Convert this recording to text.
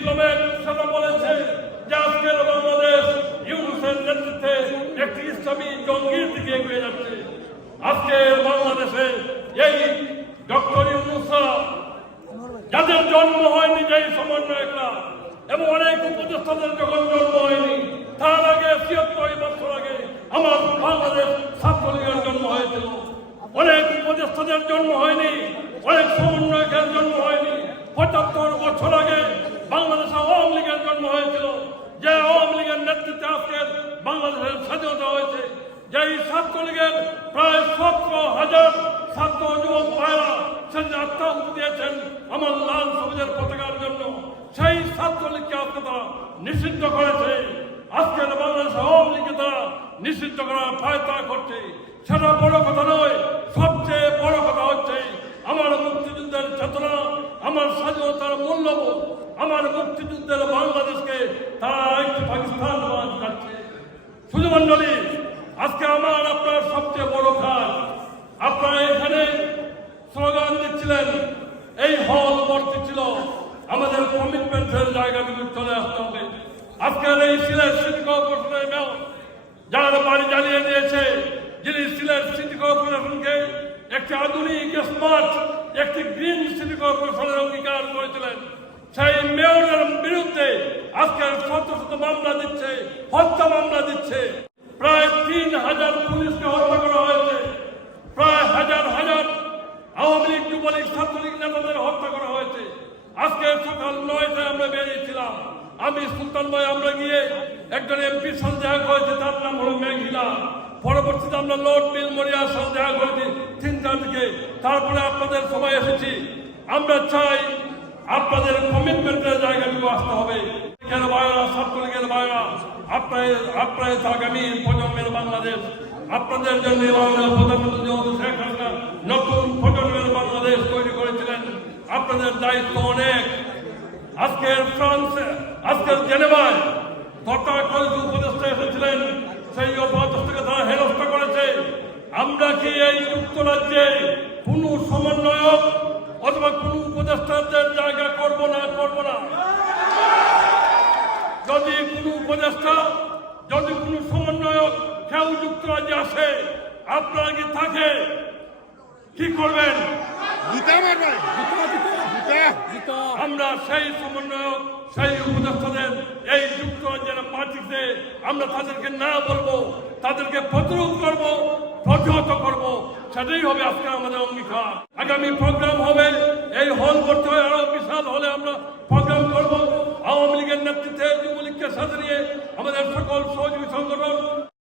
বিপ্লবের সাথে বলেছে যে আজকের বাংলাদেশ ইউনূসের নেতৃত্বে একটি ইসলামী জঙ্গির দিকে এগিয়ে যাচ্ছে। আজকের বাংলাদেশে এই ডক্টর ইউনূসরা যাদের জন্ম হয়নি, যেই সমন্বয়করা এবং অনেক উপদেষ্টাদের যখন জন্ম হয়নি, তার আগে ৭৬ বছর আগে আমার বাংলাদেশ ছাত্রলীগের জন্ম হয়েছিল। অনেক উপদেষ্টাদের জন্ম হয়নি, অনেক সমন্বয়কের জন্ম হয়নি। ৭৫ বছর আগে বাংলাদেশ আওয়ামী লীগের জন্ম হয়েছিল, যে আওয়ামী লীগের নেতৃত্বে আজকের বাংলাদেশের স্বাধীনতা হয়েছে। যেই ছাত্রলীগের প্রায় ১৭,০০০ ছাত্র যুবক ভাইরা সেদিন আত্মাহুতি দিয়েছেন আমার লাল সবুজের পতাকার জন্য, সেই ছাত্রলীগকে আজকে তারা নিষিদ্ধ করেছে। আজকের বাংলাদেশ আওয়ামী লীগকে তারা নিষিদ্ধ করার ফায়দা করছে। সেটা বড় কথা নয়, সবচেয়ে বড় কথা হচ্ছে আমার মুক্তিযুদ্ধের চেতনা, আমার স্বাধীনতার মূল্যবোধ, আমার মুক্তিযুদ্ধের বাংলাদেশকে তারা একটি পাকিস্তান যাচ্ছে। সুধীমণ্ডলী, আজকে আমার আপনার সবচেয়ে বড় কাজ, আপনারা এখানে স্লোগান দিচ্ছিলেন, এই হল ভর্তি ছিল, আমাদের কমিটমেন্টের জায়গাগুলো চলে আসতে হবে। আজকের এই সিলেট সিটি কর্পোরেশনের মেয়র যার বাড়ি জ্বালিয়ে দিয়েছে, যিনি সিলেট সিটি কর্পোরেশনকে একটি আধুনিক স্মার্ট একটি গ্রিন সিটি কর্পোরেশনের অঙ্গীকার করেছিলেন, সেই মেয়রের বিরুদ্ধে আজকের শত শত মামলা দিচ্ছে, হত্যা মামলা দিচ্ছে। প্রায় ৩,০০০ পুলিশকে হত্যা করা হয়েছে, প্রায় হাজার হাজার আওয়ামী লীগ, যুবলীগ, ছাত্রলীগ নেতাদের হত্যা করা হয়েছে। আজকে সকাল ৯টায় আমরা বেরিয়েছিলাম, আমি সুলতান ভাই, আমরা গিয়ে একজন এমপির সাথে দেখা করেছি, তার নাম হলো মেঘিলা। পরবর্তীতে আমরা লর্ড বিল মরিয়ার সাথে দেখা করেছি ৩টার দিকে। তারপরে আপনাদের সবাই এসেছি। আমরা চাই আপনাদের কমিটমেন্টের জায়গাটুকু আসতে হবে। ভাইরা, ছাত্রলীগের ভাইরা, আপনার আগামী প্রজন্মের বাংলাদেশ, আপনাদের জন্য প্রধানমন্ত্রী শেখ হাসিনা নতুন প্রজন্মের বাংলাদেশ তৈরি করেছিলেন। আপনাদের দায়িত্ব অনেক। আজকের ফ্রান্সে, আজকের জেনেভায় তথাকথিত উপদেষ্টা এসেছিলেন, সেই উপদেষ্টাকে তারা হেনস্থা করেছে। আমরা কি এই যুক্তরাজ্যে কোন সমন্বয়ক অথবা কোন উপদেষ্টাদের জায়গা করব না? যদি কোন উপদেষ্টা, যদি কোন সমন্বয়ক কেউ যুক্তরাজ্যে আসে, আপনারা কি থাকে কি করবেন? আমরা সেই সমন্বয়ক, সেই উপদেষ্টাদের এই যুক্তরাজ্যের মাটিতে আমরা তাদেরকে না বলবো, তাদেরকে প্রতিরোধ করব, প্রতিহত করব। সেটাই হবে আজকে আমাদের অঙ্গীকার। আগামী প্রোগ্রাম হবে, এই হল করতে হয়, আরো বিশাল হলে আমরা প্রোগ্রাম করব। আওয়ামী লীগের নেতৃত্বে যুবলীগকে সাথে নিয়ে আমাদের সকল সহযোগী সংগঠন